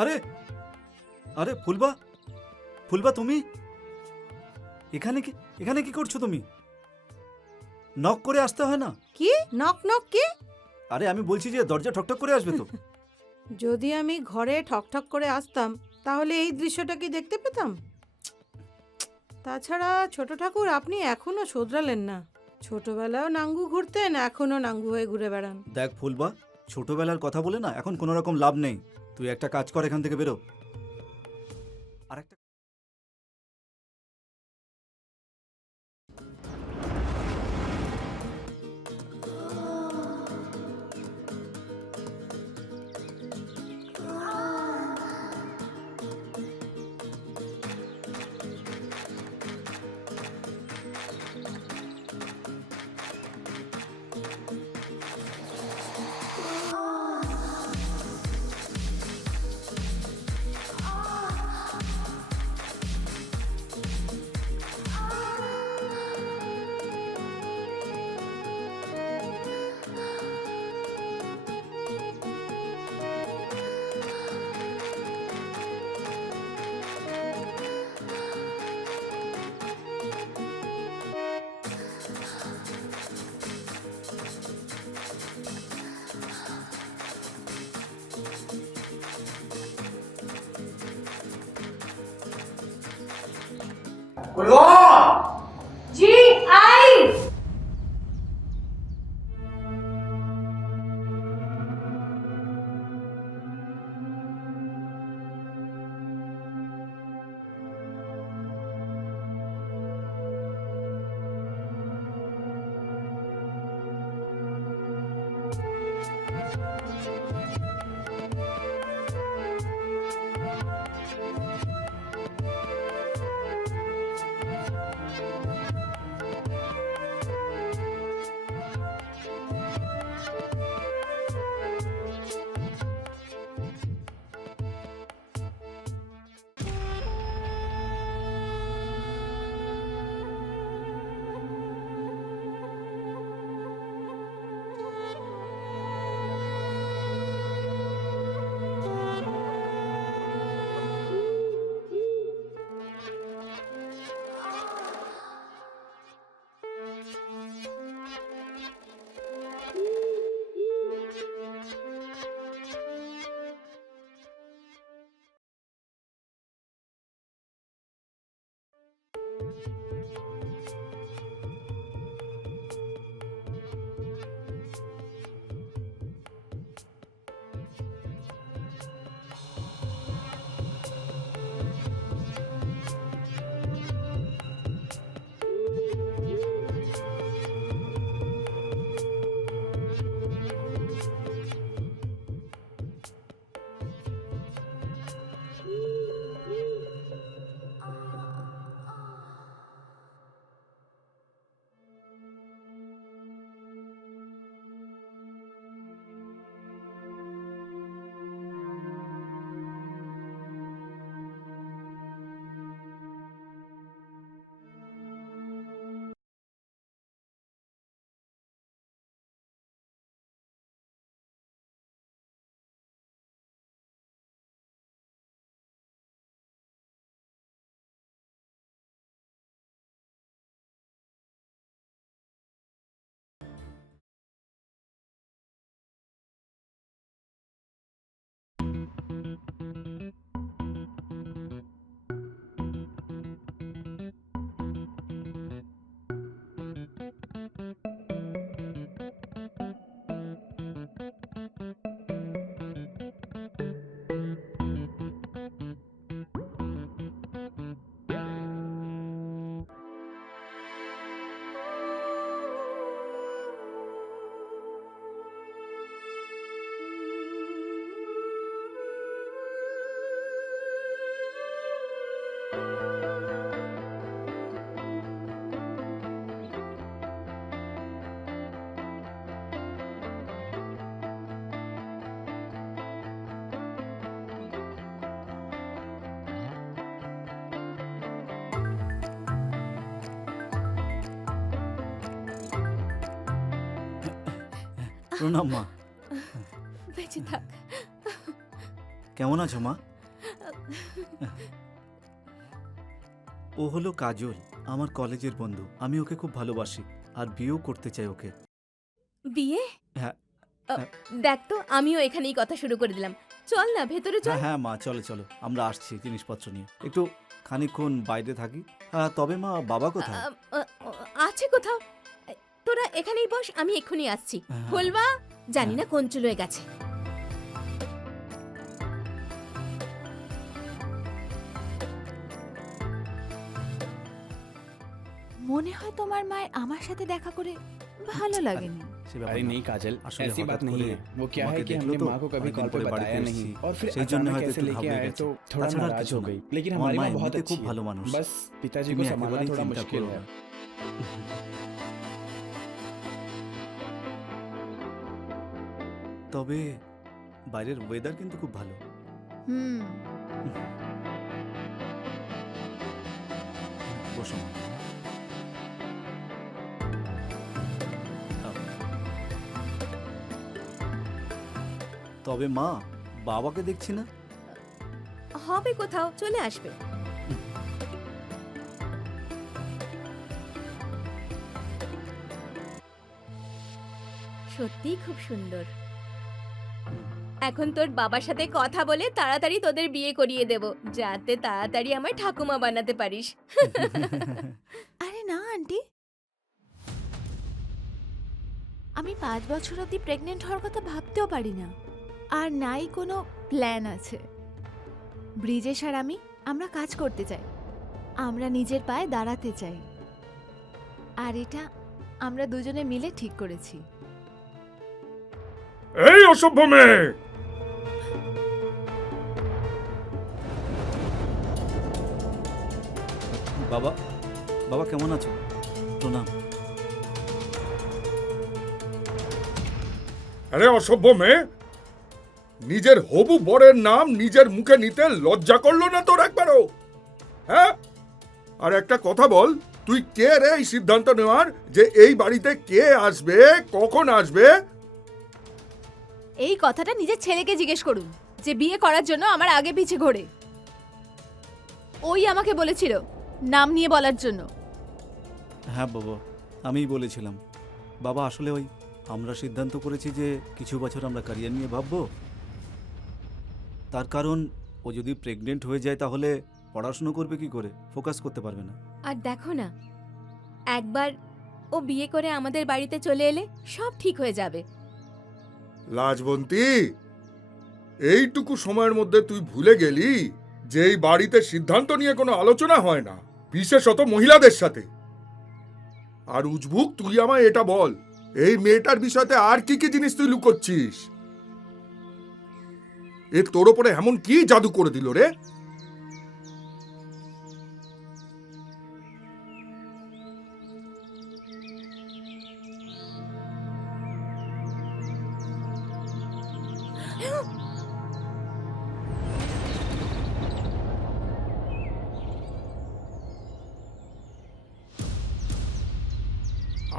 আরে আরে ফুলবা, ফুলবা তুমি এখানে কি করছো তুমি? নক করে আসতে হয় না? কি নক নক কি? আরে আমি বলছি যে দরজা ঠকঠক করে আসবে তো। যদি আমি ঘরে ঠকঠক করে আসতাম তাহলে এই দৃশ্যটা কি দেখতে পেতাম? তাছাড়া ছোট ঠাকুর আপনি এখনো শোধরালেন না। ছোটবেলাও নাঙ্গু ঘুরতেন, এখনো নাঙ্গু হয়ে ঘুরে বেড়ান। দেখ ফুলবা, ছোটবেলার কথা বলে না এখন কোনো রকম লাভ নেই। তুই একটা কাজ কর, এখান থেকে বেরো। আর একটা জি আই। প্রণাম মা। বেঁচে থাক। কেমন আছো মা? ও হলো কাজল, আমার কলেজের বন্ধু। আমি ওকে খুব ভালোবাসি আর বিয়েও করতে চাই ওকে। বিয়ে? হ্যাঁ দেখ তো, আমিও এখানেই কথা শুরু করে দিলাম। চল না, ভেতরে চল। হ্যাঁ হ্যাঁ মা, চলো চলো, আমরা আসছি জিনিসপত্র নিয়ে। একটু খানিকক্ষণ বাইরে থাকি। তবে মা, বাবা কোথায়? আছে কোথাও। তোরা এখানেই বস, আমি এক্ষুনি আসছি। হ্যাঁ। ফুলবা, জানি না কোন চলে গেছে। মনে হয় তোমার মায়ের আমার সাথে দেখা করে ভালো লাগেনি। সে ব্যাপার अरे না। नहीं काजल, আসলে ऐसी হঠাৎ बात नहीं করে है। वो क्या है তোমাকে कि দেখলো हमने তো, माँ को कभी অনেকদিন कॉल पे পরে বাড়িতে बताया नहीं এসেছি। और फिर সেই জন্য अचानक হয়তো ऐसे একটু लेके ঘাবড়ে आए গেছে। तो थोड़ा তাছাড়া আর नाराज কিছু हो না। गई। लेकिन আমার हमारी মা माँ बहुत এমনিতে अच्छी খুব है। ভালো মানুষ। बस पिताजी को তুমি संभालना একেবারেই थोड़ा চিন্তা मुश्किल করো है। না। তবে বাইরের ওয়েদার কিন্তু খুব ভালো। হুম। বসো মা। তবে মা, বাবাকে দেখছি না। হবে কোথাও, চলে আসবে। সত্যিই খুব সুন্দর। এখন তোর বাবার সাথে কথা বলে তাড়াতাড়ি তোদের বিয়ে করিয়ে দেব, যাতে তাড়াতাড়ি আমায় ঠাকুমা বানাতে পারিস। আরে না আন্টি, আমি 5 বছর অবধি প্রেগনেন্ট হওয়ার কথা ভাবতেও পারি না। আর নাই কোনো প্ল্যান আছে। ব্রিজেশ আর আমরা কাজ করতে চাই, আমরা নিজের পায়ে দাঁড়াতে চাই। আর এটা আমরা দুজনে মিলে ঠিক করেছি। এই অসভ্য মেয়ে! বাবা, বাবা কেমন আছো? প্রণাম। আরে অসভ্য মেয়ে, নিজের হবু বরের নাম নিজের মুখে নিতে লজ্জা করলো না তোর একবারও? হ্যাঁ? আর একটা কথা বল, তুই কে রে এই সিদ্ধান্ত নেওয়ার যে এই বাড়িতে কে আসবে, কখন আসবে? এই কথাটা নিজের ছেলেকে জিজ্ঞেস করুন, যে বিয়ে করার জন্য আমার আগে পিছে ঘোরে। ওই আমাকে বলেছিল নাম নিয়ে বলার জন্য। হ্যাঁ বাবা, আমিই বলেছিলাম। বাবা আসলে আমরা সিদ্ধান্ত করেছি যে কিছু বছর আমরা ক্যারিয়ার নিয়ে ভাববো। তার কারণ, ও যদি প্রেগনেন্ট হয়ে যায় তাহলে পড়াশুনো করবে কি করে, ফোকাস করতে পারবে না। আর দেখো না, একবার ও বিয়ে করে আমাদের বাড়িতে চলে এলে সব ঠিক হয়ে যাবে। লাজবন্তী, এইটুকু সময়ের মধ্যে তুই ভুলে গেলি যে এই বাড়িতে সিদ্ধান্ত নিয়ে কোনো আলোচনা হয় না, বিশেষত মহিলাদের সাথে। আর উজবুক, তুই আমায় এটা বল, এই মেয়েটার বিষয়তে আর কি কি জিনিস তুই লুকোচ্ছিস? এ তোর ওপরে এমন কি জাদু করে দিল রে?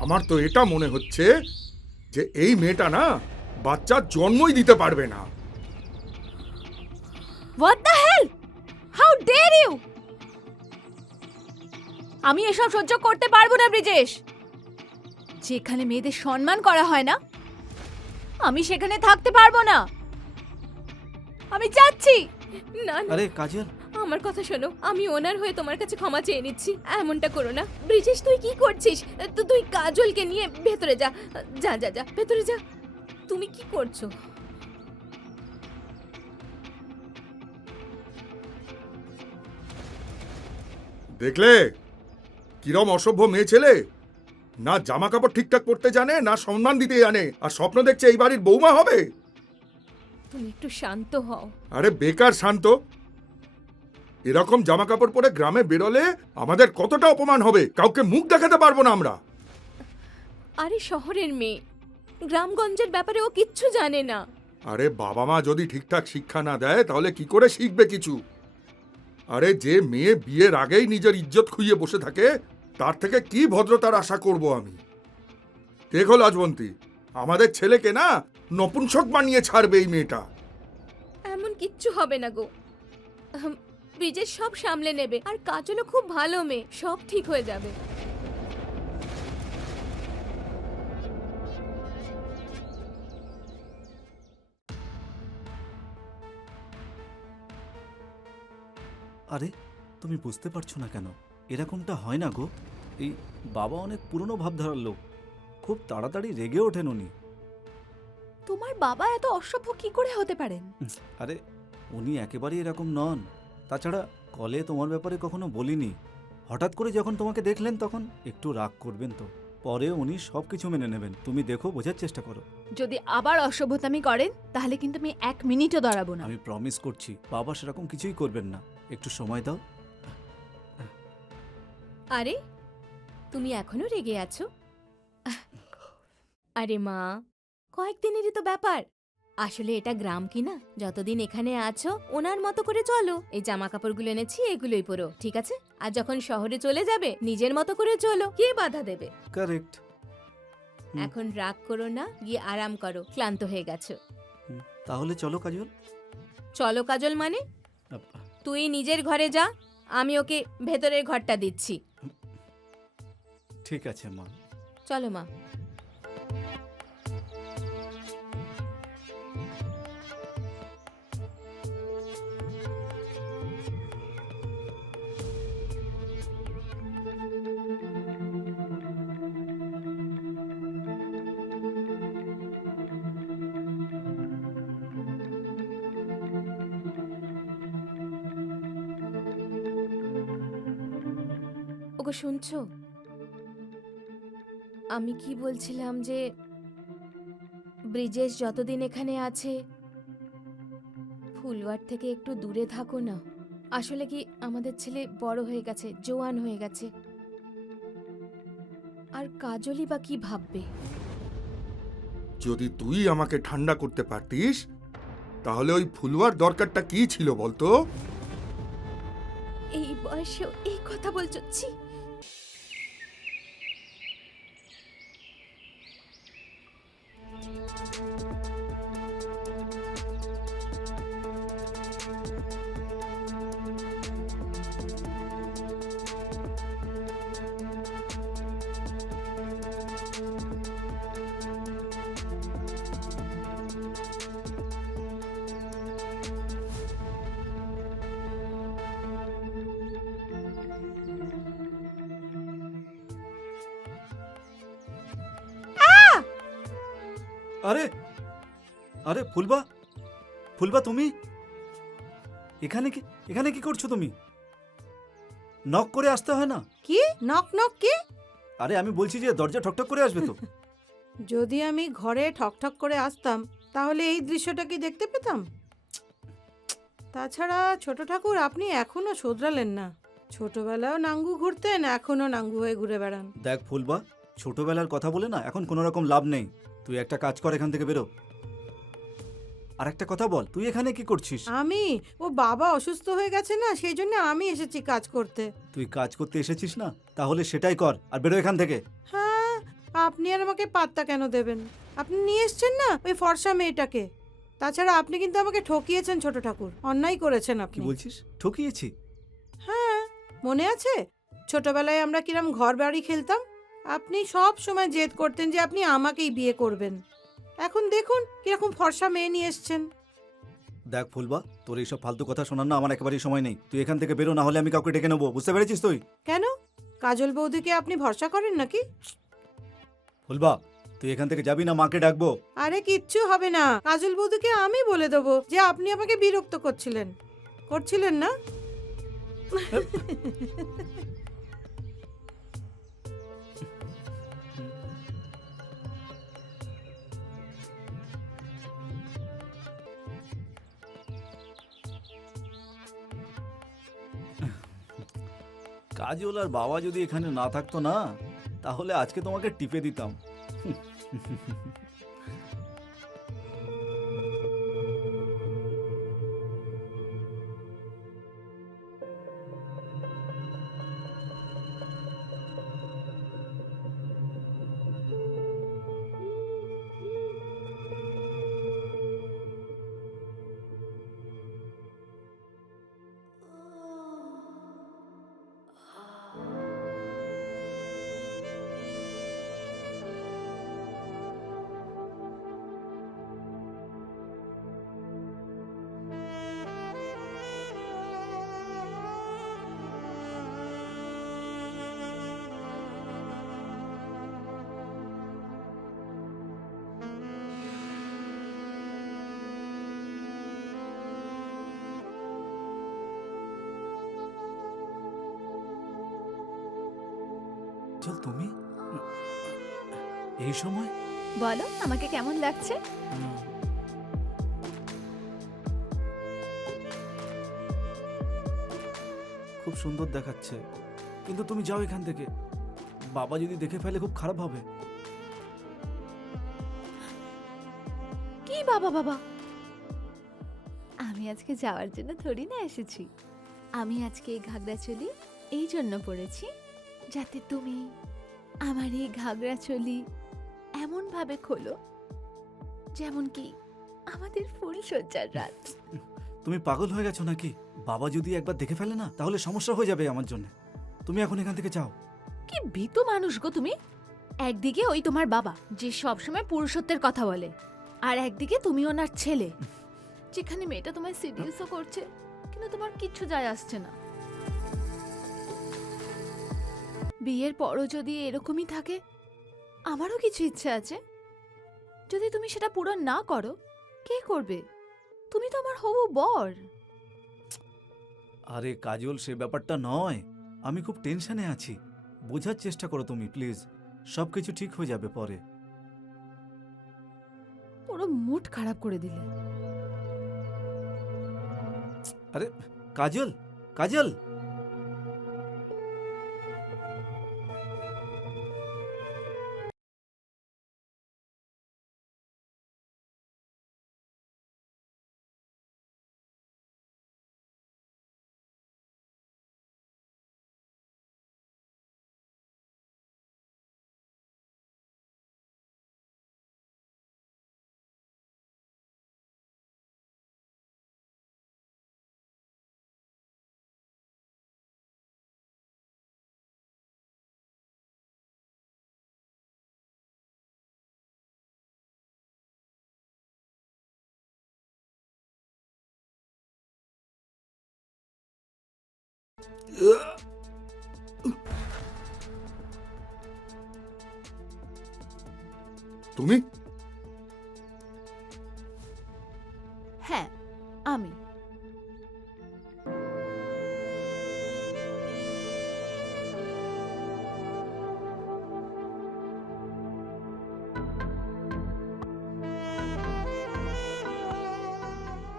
আমার তো এটা মনে হচ্ছে যে এই মেয়েটা না বাচ্চার জন্মই দিতে পারবে না। What the hell? How dare you? আমি এসব সহ্য করতে পারবো না ব্রিজেশ। যেখানে মেয়েদের সম্মান করা হয় না, আমি সেখানে থাকতে পারবো না। আমি যাচ্ছি। না না, আরে কাজল, আমার কথা শোনো, আমি ওনার হয়ে তোমার কাছে ক্ষমা চেয়ে নিচ্ছি। এমনটা করো না। ব্রিজেশ, তুই কি করছিস? তুই কাজলকে নিয়ে ভেতরে যা। যা যা যা, ভেতরে যা। তুমি কি করছো? দেখলে কিরম অসভ্য মেয়ে ছেলে, না জামা কাপড় ঠিকঠাক পরতে জানে, না সম্মান দিতে জানে, আর স্বপ্ন দেখছে এই বাড়ির বৌমা হবে। তুমি একটু শান্ত হও। আরে বেকার শান্ত। এরকম জামা কাপড় পরে গ্রামে বেরোলে আমাদের কতটা অপমান হবে, কাউকে মুখ দেখাতে পারবো না আমরা। আরে শহরের মেয়ে, গ্রামগঞ্জের ব্যাপারে ও কিচ্ছু জানে না। আরে বাবা মা যদি ঠিকঠাক শিক্ষা না দেয় তাহলে কি করে শিখবে কিছু? আরে যে মেয়ে বিয়ের আগেই নিজের ইজ্জত খুইয়ে বসে থাকে, তার থেকে কি ভদ্রতার আশা করব আমি? দেখো লাজবন্তী, আমাদের ছেলেকে না নপুংসক বানিয়ে ছাড়বে এই মেয়েটা। এমন কিচ্ছু হবে না গো। ব্রিজেশ সব সামলে নেবে, আর কাজলও খুব ভালো মেয়ে, সব ঠিক হয়ে যাবে। আরে তুমি বুঝতে পারছো না কেন? এরকমটা হয় না গো। এই বাবা অনেক পুরনো ভাবধারার লোক, খুব তাড়াতাড়ি রেগে ওঠেন উনি। তোমার বাবা এত অসভ্য কি করে হতে পারেন? আরে উনি একেবারেই এরকম নন। তাছাড়া কলে তোমার ব্যাপারে কখনো বলিনি। হঠাৎ করে যখন তোমাকে দেখলেন তখন একটু রাগ করবেন তো, পরে উনি সব কিছু মেনে নেবেন। তুমি দেখো, বোঝার চেষ্টা করো। যদি আবার অসভ্যতামি করেন তাহলে কিন্তু আমি 1 মিনিটও দাঁড়াবো না। আমি প্রমিস করছি বাবা সেরকম কিছুই করবেন না। একটু সময় দাও। আরে তুমি এখনো রেগে আছো? আরে মা, কয়েকদিনেরই তো ব্যাপার। আসলে এটা গ্রাম কি না, যতদিন এখানে আছো ওনার মতো করে চলো। এই জামা কাপড়গুলো এনেছি, এগুলোই পরো, ঠিক আছে? আর যখন শহরে চলে যাবে নিজের মতো করে চলো, কে বাধা দেবে? কারেক্ট। এখন রাগ করো না, গিয়ে আরাম করো, ক্লান্ত হয়ে গেছো। তাহলে চলো কাজল। চলো কাজল মানে? তুই নিজের ঘরে যা, আমি ওকে ভেতরের ঘরটা দিচ্ছি। ঠিক আছে মা। চলো মা। ওগো শুনছো? আমি কি বলছিলাম যে ব্রিজেশ যতদিন এখানে আছে ফুলওয়ার থেকে একটু দূরে থাকো না। আসলে কি আমাদের ছেলে বড় হয়ে গেছে, জোয়ান হয়ে গেছে, আর কাজলই বা কি ভাববে? যদি তুই আমাকে ঠান্ডা করতে পারতিস তাহলে ওই ফুলওয়ার দরকারটা কি ছিল বলতো? এই বয়সেও এই কথা বলছো? ছি! আরে আরে ফুলবা, ফুলবা তুমি এখানে কি করছো তুমি? নক করে আসতে হয় না? কি নক নক কি? আরে আমি বলছি যে দরজা ঠকঠক করে আসবে তো। যদি আমি ঘরে ঠকঠক করে আসতাম তাহলে এই দৃশ্যটা কি দেখতে পেতাম? তাছাড়া ছোট ঠাকুর, আপনি এখনো শোধরালেন না। ছোটবেলাও নাঙ্গু ঘুরতেন, এখনো নাঙ্গু হয়ে ঘুরে বেড়ান। দেখ ফুলবা, ছোটবেলার কথা বলে না এখন কোনো রকম লাভ নেই। তুই একটা কাজ কর, এখান থেকে বেরো। আর একটা কথা বল, তুই এখানে কি করছিস? আমি, ও বাবা অসুস্থ হয়ে গেছে না, সেই জন্য আমি এসেছি কাজ করতে। তুই কাজ করতে এসেছিস না, তাহলে সেটাই কর আর বেরো এখান থেকে। হ্যাঁ, আপনি আর আমাকে পাত্তা কেন দেবেন? আপনি নিয়ে এসছেন না ওই ফর্সা মেয়েটাকে। তাছাড়া আপনি কিন্তু আমাকে ঠকিয়েছেন ছোট ঠাকুর, অন্যায় করেছেন কি আপনি। বলছিস? ঠকিয়েছি? হ্যাঁ, মনে আছে ছোটবেলায় আমরা কিরম ঘর বাড়ি খেলতাম? আপনি সব সময় জেদ করতেন যে আপনি আমাকেই বিয়ে করবেন। এখন দেখুন কিরকম ফর্সা মেয়ে নিয়ে এসছেন। দেখ ফুলবা, তোর এইসব ফালতু কথা শোনার না আমার একেবারেই সময় নেই। তুই এখান থেকে বেরো, না হলে আমি কাউকে ডেকে নেবো। বুঝতে পেরেছিস তুই? কেন, কাজল বৌদিকে আপনি ভরসা করেন নাকি? ফুলবা, তুই এখান থেকে যাবি না মাকে ডাকবো? আরে কিচ্ছু হবে না, কাজল বৌদিকে আমি বলে দেবো যে আপনি আমাকে বিরক্ত করছিলেন না? কাজল আর বাবা যদি এখানে না থাকতো না, তাহলে আজকে তোমাকে টিপে দিতাম। কাজল তুমি এই সময়? বলো আমাকে কেমন লাগছে? হুম, খুব সুন্দর দেখাচ্ছে, কিন্তু তুমি যাও এখান থেকে। বাবা যদি দেখে ফেলে খুব খারাপ হবে। কি বাবা বাবা, আমি আজকে যাওয়ার জন্য থোড়ি না এসেছি। আমি আজকে এই ঘাগরা চলি এই জন্য পরেছি যাতে তুমি আমার এই ঘাগরা চলি এমন ভাবে খোলো যেমন কি আমাদের ফুল সজ্জার রাত। তুমি পাগল হয়ে গেছো নাকি? বাবা যদি একবার দেখে ফেলে না, তাহলে সমস্যা হয়ে যাবে আমার জন্য। তুমি এখন এখান থেকে যাও। কি ভীতু মানুষ গো তুমি। একদিকে ওই তোমার বাবা যে সবসময় পুরুষত্বের কথা বলে, আর একদিকে তুমি ওনার ছেলে, যেখানে মেয়েটা তোমায় সিরিয়াসও করছে কিন্তু তোমার কিচ্ছু যায় আসছে না। বিয়ের পরও যদি এরকমই থাকে, আমারও কিছু ইচ্ছে আছে। যদি তুমি সেটা পূরণ না করো, কে করবে? তুমি তো আমার হবু বর। আরে কাজল, সে ব্যাপারটা নয়। আমি খুব টেনশনে আছি। বোঝার চেষ্টা করো তুমি, প্লিজ। সবকিছু ঠিক হয়ে যাবে পরে। পুরো মুড খারাপ করে দিলে। আরে কাজল, কাজল! তুমি? হ্যাঁ, আমি।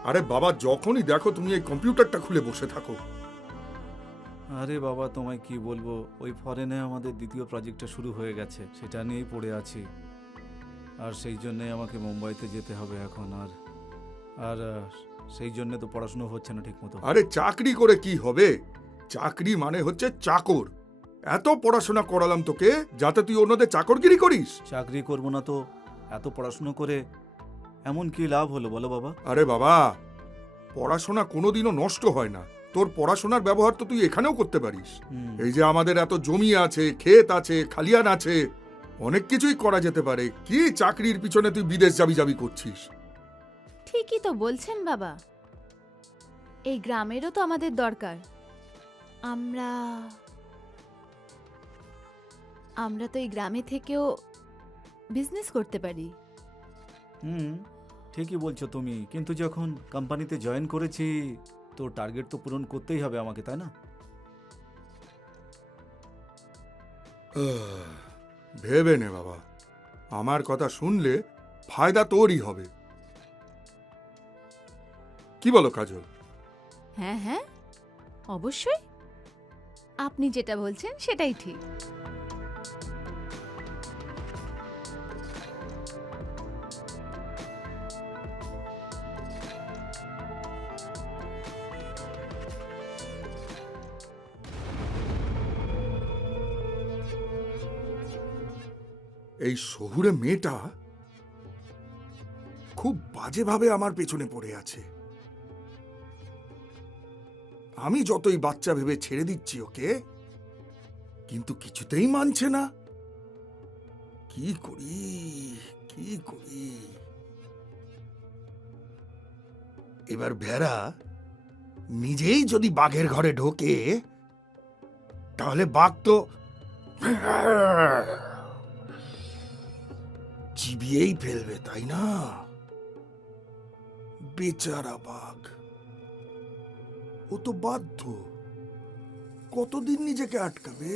আরে বাবা, যখনই দেখো তুমি এই কম্পিউটারটা খুলে বসে থাকো। আরে বাবা, তোমায় কি বলবো, ওই ফরেনে আমাদের দ্বিতীয় প্রজেক্টটা শুরু হয়ে গেছে, সেটা নিয়েই পড়ে আছি। আর সেই জন্যে আমাকে মুম্বাইতে যেতে হবে এখন। আর আর সেই জন্যে তো পড়াশুনো হচ্ছে না ঠিক মতো। আরে চাকরি করে কি হবে? চাকরি মানে হচ্ছে চাকর। এত পড়াশোনা করালাম তোকে যাতে তুই অন্যদের চাকরগিরি করিস? চাকরি করবো না তো এত পড়াশুনো করে এমন কি লাভ হলো বলো বাবা? আরে বাবা, পড়াশোনা কোনোদিনও নষ্ট হয় না। তোর পড়াশোনার ব্যবহার তো তুই এখানেও করতে পারিস। হুম, এই যে আমাদের এত জমি আছে, ক্ষেত আছে, খালিয়ান আছে, অনেক কিছুই করা যেতে পারে। কি চাকরির পিছনে তুই বিদেশ যাবি যাবি করছিস? ঠিকই তো বলছেন বাবা, এই গ্রামেরও তো আমাদের দরকার। আমরা আমরা তো এই গ্রামে থেকেও বিজনেস করতে পারি। হুম, ঠিকই বলছো তুমি, কিন্তু যখন কোম্পানিতে জয়েন করেছি তো টার্গেট তো পূরণ করতেই হবে আমাকে, তাই না? ভেবে নে বাবা, আমার কথা শুনলে ফায়দা তোরই হবে। কি বলো কাজল? হ্যাঁ হ্যাঁ, অবশ্যই। আপনি যেটা বলছেন সেটাই ঠিক। এই শহুরে মেয়েটা খুব বাজেভাবে আমার পেছনে পড়ে আছে। আমি যতই বাচ্চা ভেবে ছেড়ে দিচ্ছি ওকে, কিন্তু কিছুতেই মানছে না। কি করি কি করি? এবার ভেড়া নিজেই যদি বাঘের ঘরে ঢোকে, তাহলে বাঘ তো চিবিয়েই ফেলবে, তাই না? বেচারা বাঘ, ও তো বাধ্য। কতদিন নিজেকে আটকাবে?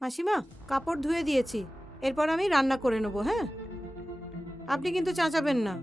মাসিমা, কাপড় ধুয়ে দিয়েছি, এরপর আমি রান্না করে নেবো। হ্যাঁ, আপনি কিন্তু চাচাবেন না।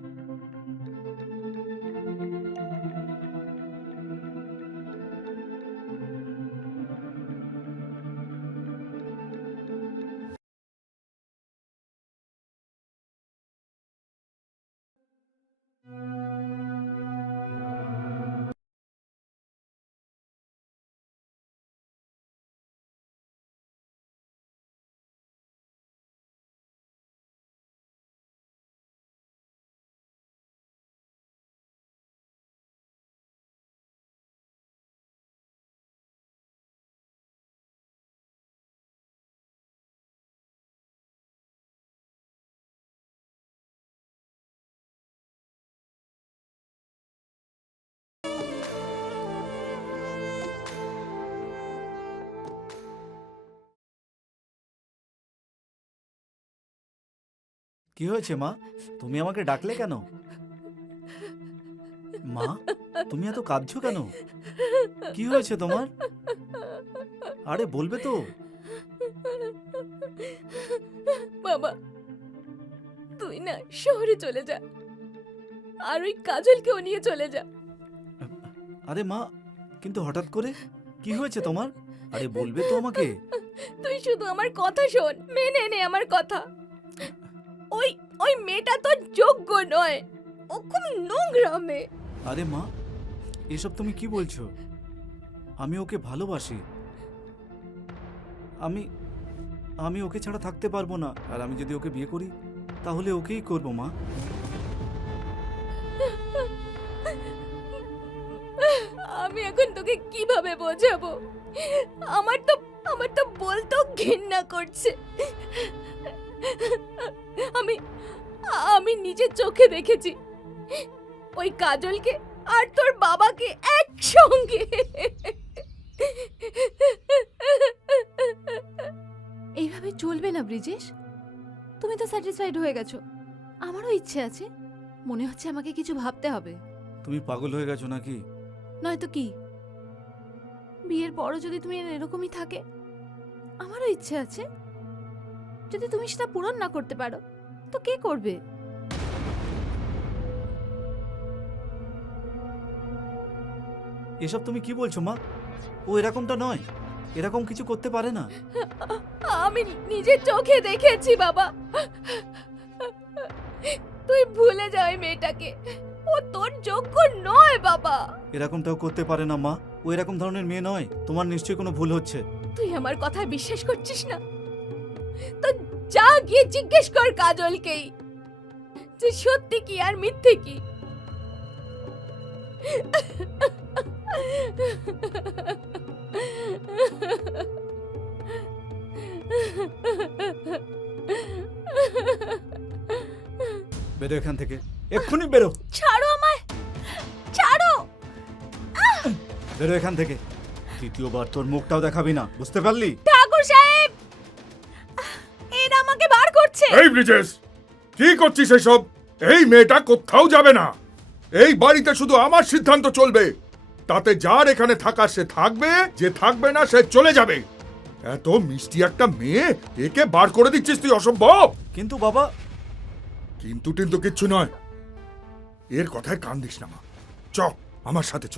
কি হয়েছে মা? তুমি আমাকে ডাকলে কেন? মা, তুমি এত কাঁদছো কেন? কি হয়েছে তোমার? আরে বলবে তো। বাবা, তুই না শহরে চলে যা, আর ওই কাজলকেও নিয়ে চলে যা। আরে মা, কিন্তু হঠাৎ করে কি হয়েছে তোমার? আরে বলবে তো আমাকে। তুই শুধু আমার কথা শোন, মেনে নে আমার কথা। ওই ওই মেয়েটা তো যোগ্য নয়, ও খুব নোংরা মেয়ে। আরে মা, এসব তুমি কি বলছো? আমি ওকে ভালোবাসি। আমি আমি ওকে ছাড়া থাকতে পারবো না। আর আমি যদি ওকে বিয়ে করি তাহলে ওকেই করবো মা। আমি এখন তোকে কিভাবে বোঝাবো? আমার তো বলতেও ঘৃণা করছে। আমি আমি নিজের চোখে দেখেছি ওই কাজলকে আর তোর বাবাকে একসঙ্গে। এইভাবে চলবে না ব্রিজেশ। তুমি তো স্যাটিসফাইড হয়ে গেছো, আমারও ইচ্ছে আছে। মনে হচ্ছে আমাকে কিছু ভাবতে হবে। তুমি পাগল হয়ে গেছো নাকি? নয়তো কি, বিয়ের পরও যদি তুমি এরকমই থাকে? আমারও ইচ্ছে আছে। যদি তুমি সেটা পূরণ না করতে পারো তো কে করবে? এসব তুমি কি বলছো মা? ও এরকমটা নয়, এরকম কিছু করতে পারে না। আমি নিজের চোখে দেখেছি বাবা। তুই ভুলে যা ওই মেয়েটাকে, ও তোর যোগ্য নয় বাবা। এরকমটাও করতে পারে না মা, ও এরকম ধরনের মেয়ে নয়। তোমার নিশ্চয়ই কোনো ভুল হচ্ছে। তুই আমার কথা বিশ্বাস করছিস না? তো যা গিয়ে জিজ্ঞেস কর কাজলকেই যে সত্যি কি আর মিথ্যে কি। বেরো এখান থেকে, এক্ষুনি বেরো। ছাড়ো আমায়, ছাড়ো। বেরো এখান থেকে। দ্বিতীয়বার তোর মুখটাও দেখাবি না, বুঝতে পারলি? ঠাকুর সাহেব, এরা আমাকে বার করছে। এই ব্রিজেশ, কি করছিস এসব? এই মেয়েটা কোথাও যাবে না। এই বাড়িতে শুধু আমার সিদ্ধান্ত চলবে। তাতে যার এখানে থাকার সে থাকবে, যে থাকবে না সে চলে যাবে। এত মিষ্টি একটা মেয়ে, একে বার করে দিচ্ছিস তুই? অসম্ভব। কিন্তু বাবা। কিন্তু টিন্তু কিচ্ছু নয়। এর কথায় কান দিস না মা। চ আমার সাথে চ।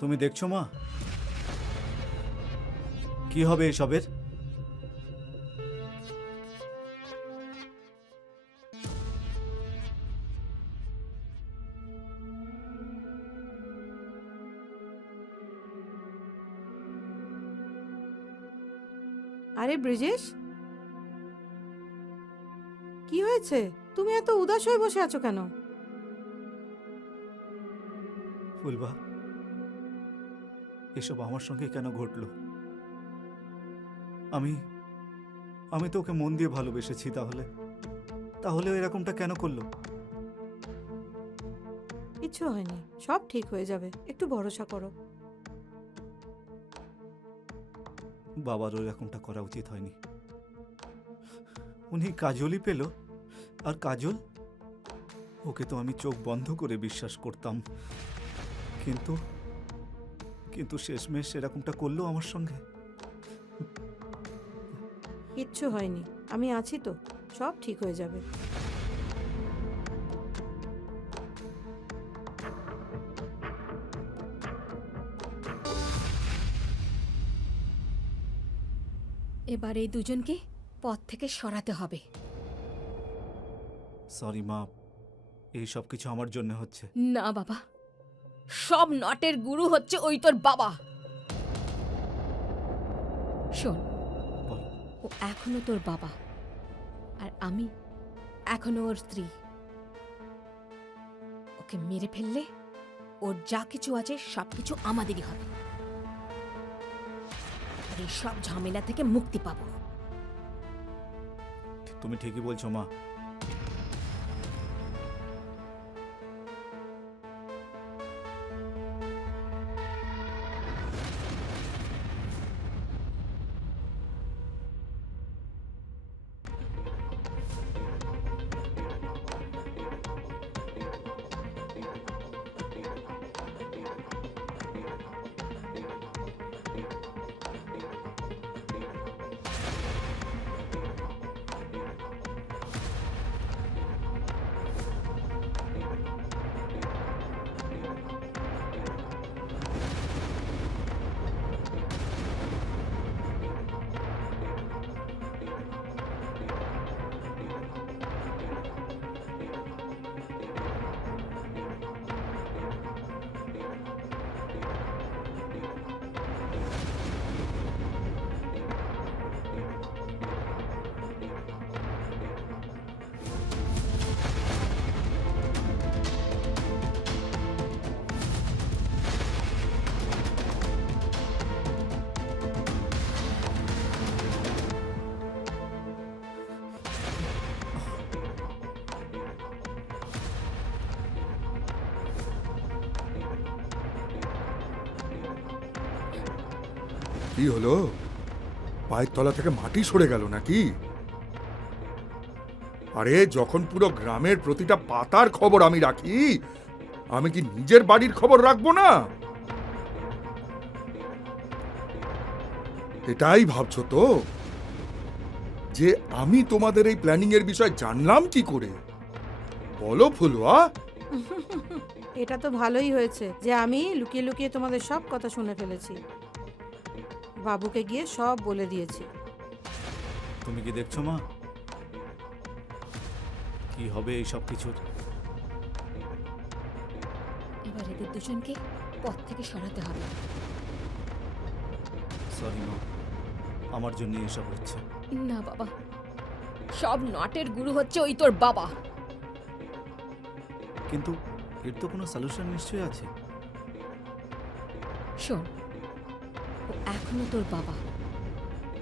তুমি দেখছো মা কি হবে এসবের? আরে ব্রিজেশ, কি হয়েছে? তুমি এত উদাস হয়ে বসে আছো কেন? ফুলবা, এসব আমার সঙ্গে কেন ঘটলো? আমি তো ওকে মন দিয়ে ভালোবেসেছি। তাহলে এরকমটা কেন করলো? কিচ্ছু হয়নি, সব ঠিক হয়ে যাবে, একটু ভরসা করো। বাবারও এরকমটা করা উচিত হয়নি। উনি কাজলই পেল, আর কাজল, ওকে তো আমি চোখ বন্ধ করে বিশ্বাস করতাম। কিন্তু শেষমেশ এরকমটা করলো আমার সঙ্গে। কিচ্ছু হয়নি, আমি আছি তো, সব ঠিক হয়ে যাবে। এবার এই দুজনকে পথ থেকে সরাতে হবে। সরি মা, এই সব কিছু আমার জন্য হচ্ছে। না বাবা, সব নটের গুরু হচ্ছে ওই তোর বাবা। শোন, বল। ও এখনো তোর বাবা, আর আমি এখনো ওর স্ত্রী। ওকে মেরে ফেললে ওর যা কিছু আছে সবকিছু আমাদেরই হবে, আর এই সব ঝামেলা থেকে মুক্তি পাবো। তুমি ঠিকই বলছো মা। কি হলো? পায়ের তলা থেকে মাটি সরে গেল নাকি? আরে যখন পুরো গ্রামের প্রতিটা পাতার খবর আমি রাখি, আমি কি নিজের বাড়ির খবর রাখবো না? এটাই ভাবছো তো যে আমি তোমাদের এই প্ল্যানিং এর বিষয় জানলাম কি করে? বলো ফুলুয়া। এটা তো ভালোই হয়েছে যে আমি লুকিয়ে লুকিয়ে তোমাদের সব কথা শুনে ফেলেছি। বাবুকে গিয়ে সব বলে দিয়েছি। তুমি কি দেখছো মা কি হবে এই সব কিছুর? এবার এদের দুজনকে পথ থেকে সরাতে হবে। সরি মা, আমার জন্য এসব হচ্ছে। না বাবা, সব নটের গুরু হচ্ছে ওই তোর বাবা। কিন্তু এর তো কোনো সলিউশন নিশ্চয়ই আছে। শোন, ও এখনো তোর বাবা,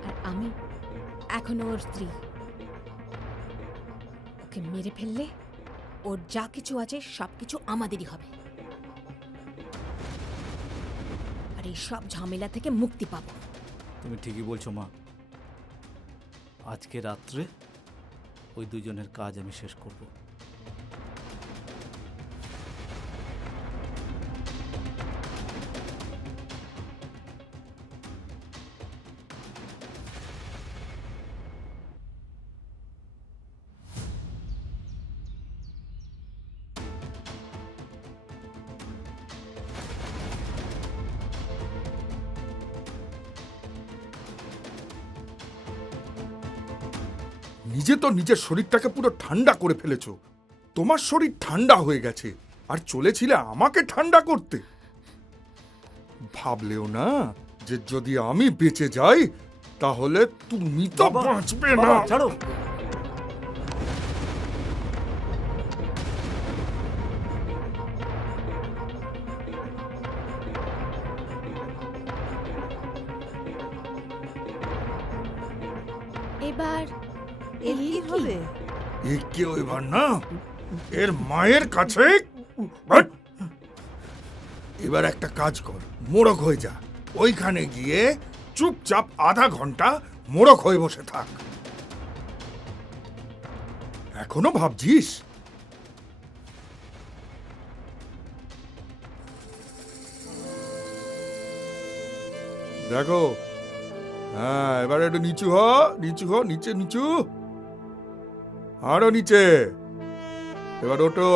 আর আমি এখনো ওর স্ত্রী। ওকে মেরে ফেললে ওর যা কিছু আছে সবকিছু আমাদেরই হবে, আর এই সব ঝামেলা থেকে মুক্তি পাবো। তুমি ঠিকই বলছো মা, আজকে রাত্রে ওই দুজনের কাজ আমি শেষ করব। নিজে তো নিজের শরীরটাকে পুরো ঠান্ডা করে ফেলেছো। তোমার শরীর ঠান্ডা হয়ে গেছে আর চলেছিলে আমাকে ঠান্ডা করতে। ভাবলেও না যে যদি আমি বেঁচে যাই তাহলে তুমি তো বাবা, বাঁচবে না। বাবা, ছাড়ো। এবার এর কি হবে? এ কেউ এবার না এর মায়ের কাছে। বাট! এবার একটা কাজ কর, মোড়ক হয়ে যা। ওইখানে গিয়ে চুপচাপ আধা ঘন্টা মোড়ক হয়ে বসে থাক। এখনো ভাবছিস? দেখো, হ্যাঁ এবার একটু নিচু হ, নিচু হ, নিচে নিচু, আরো নিচে। এবার ওঠো।